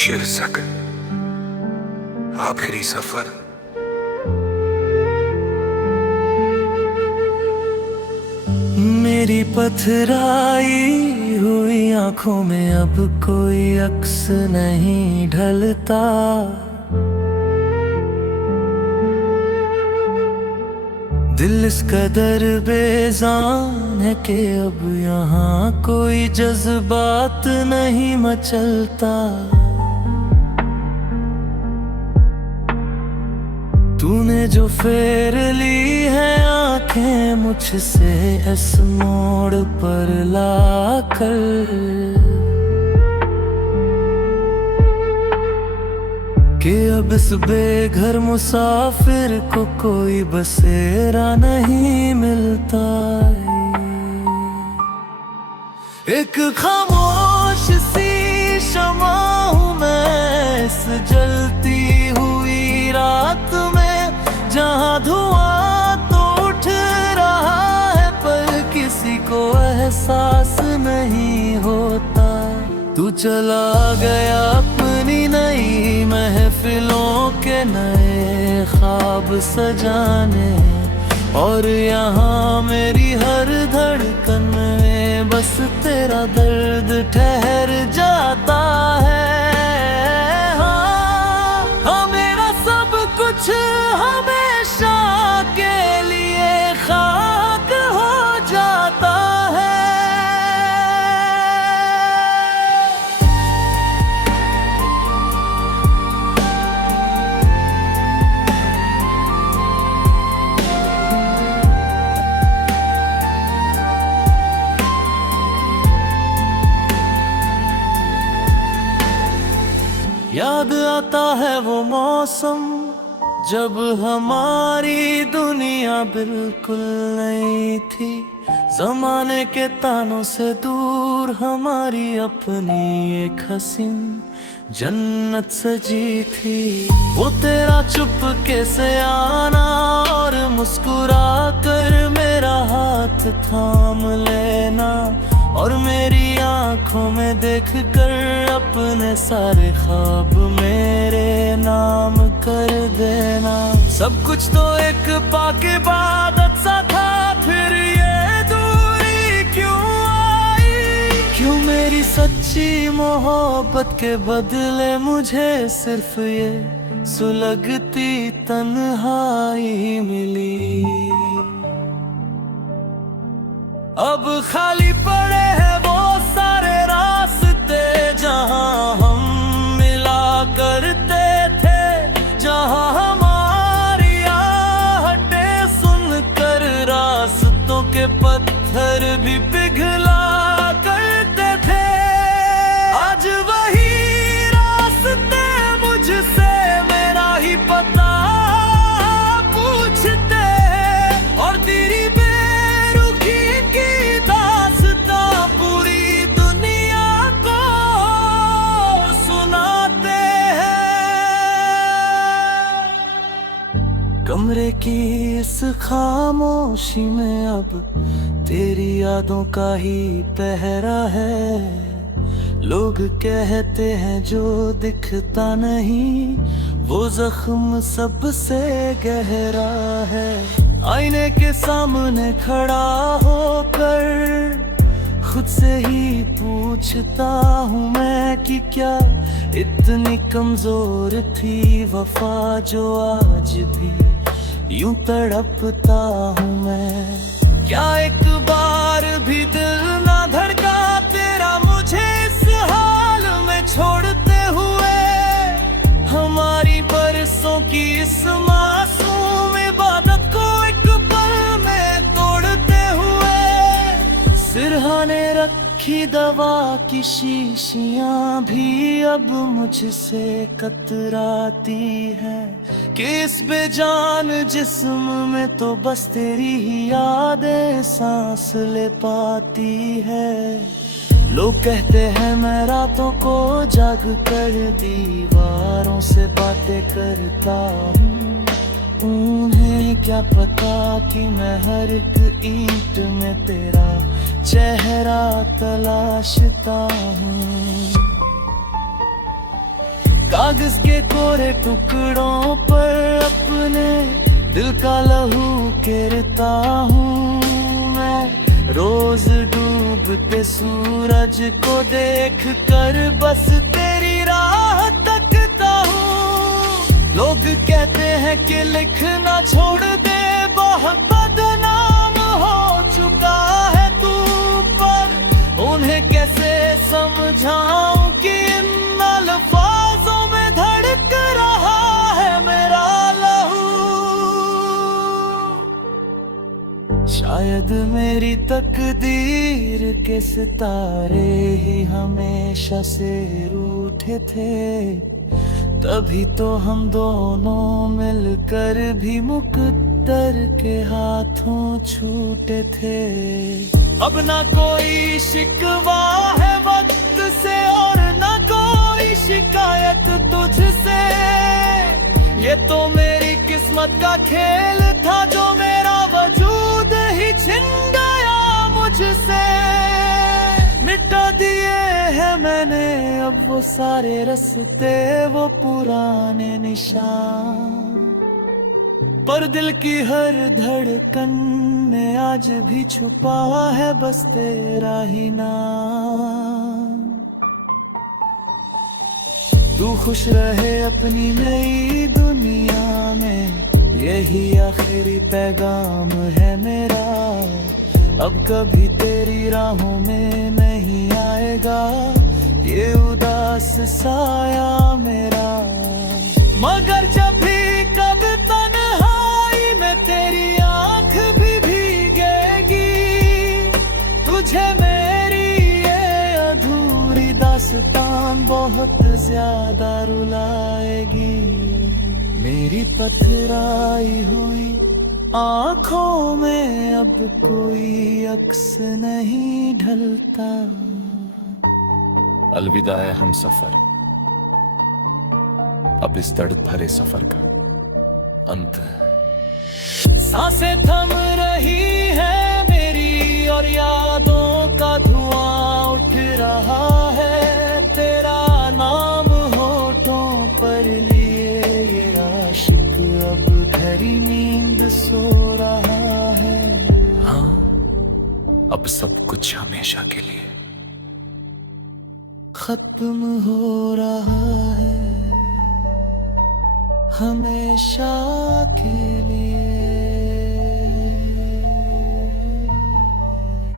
शीर्षक आखिरी सफर। मेरी पथराई हुई आंखों में अब कोई अक्स नहीं ढलता। दिल इस कदर बेजान है कि अब यहाँ कोई जज्बात नहीं मचलता। तूने जो फेर ली है आंखें मुझसे इस मोड़ पर लाकर, कि अब इस बेघर मुसाफिर को कोई बसेरा नहीं मिलता। एक खामोश सी शमा हूँ मैं इस जलती हुई रात में, जहाँ धुआं तो उठ रहा है पर किसी को एहसास नहीं होता। तू चला गया अपनी नई महफिलों के नए ख्वाब सजाने, और यहाँ मेरी हर धड़कन में बस तेरा दर्द ठहर जाता है। हाँ, मेरा सब कुछ हमेशा के लिए खाक हो जाता है। याद आता है वो मौसम जब हमारी दुनिया बिल्कुल नई थी, जमाने के तानों से दूर हमारी अपनी एक हसीन जन्नत सजी थी। वो तेरा चुपके से आना और मुस्कुरा कर मेरा हाथ थाम लेना, और मेरी आंखों में देख कर अपने सारे ख्वाब मेरे नाम कर देना। सब कुछ तो एक पाक इबादत सा था, फिर ये दूरी क्यों आई? क्यों मेरी सच्ची मोहब्बत के बदले मुझे सिर्फ ये सुलगती तन्हाई मिली। अब खाली पड़े हैं वो सारे रास्ते जहां हम मिला करते थे, जहां हमारी आहटें सुनकर रास्तों के पत्थर भी पिघला करते थे। आज वही रास्ते मुझसे मेरा ही पता पूछते, और तेरी कमरे की इस खामोशी में अब तेरी यादों का ही पहरा है। लोग कहते हैं जो दिखता नहीं वो जख्म सबसे गहरा है। आईने के सामने खड़ा होकर खुद से ही पूछता हूँ मैं कि क्या इतनी कमजोर थी वफा जो आज भी यूं तड़पता हूँ मैं। क्या एक बार भी दिल ना धड़का तेरा मुझे इस हाल में छोड़ते हुए? हमारी बरसों की इस मासूम इबादत को एक पल में तोड़ते हुए, सिरहाने रखी दवा की शीशियां भी अब मुझसे कतराती हैं, कि इस बेजान जिस्म में तो बस तेरी ही यादें सांस ले पाती है। लोग कहते हैं मैं रातों को जाग कर दीवारों से बातें करता हूँ, उन्हें क्या पता कि मैं हर एक ईंट में तेरा चेहरा तलाशता हूँ। कागज के कोरे टुकड़ों पर अपने दिल का लहू केरता हूँ मैं। रोज डूबते सूरज को देख कर बस तेरी राह तकता हूँ। लोग कहते हैं कि लिखना छोड़ दे, बहुत बदनाम हो चुका है तू, पर उन्हें कैसे समझाऊं कि इन अल्फाजों में धड़क रहा है मेरा लहू। शायद मेरी तकदीर के सितारे ही हमेशा से रूठे थे, तभी तो हम दोनों मिलकर भी मुकद्दर के हाथों छूटे थे। अब ना कोई शिकवा है वक्त से और ना कोई शिकायत तुझसे, ये तो मेरी किस्मत का खेल था जो मेरा वजूद ही छिन गया मुझसे। मिटा दिए हैं मैंने अब वो सारे रास्ते, वो पुराने निशान, पर दिल की हर धड़कन में आज भी छुपा है बस तेरा ही नाम। तू खुश रहे अपनी नई दुनिया में, यही आखिरी पैगाम है मेरा। अब कभी तेरी राहों में नहीं आएगा ये उदास साया मेरा, मगर जब भी कभी तन्हाई में तेरी आंख भी भीगेगी, तुझे मेरी ये अधूरी दास्तान बहुत ज्यादा रुलाएगी। मेरी पथराई हुई आँखों में अब कोई अक्स नहीं ढलता। अलविदा है हम सफर, अब इस दर्द भरे सफर का अंत है। सांसें थम रही है मेरी और यादों का धुआं उठ रहा है, तेरा नाम होठों पर लिए ये आशिक अब गहरी नींद सो रहा है। हाँ, अब सब कुछ हमेशा के लिए खत्म हो रहा है, हमेशा के लिए।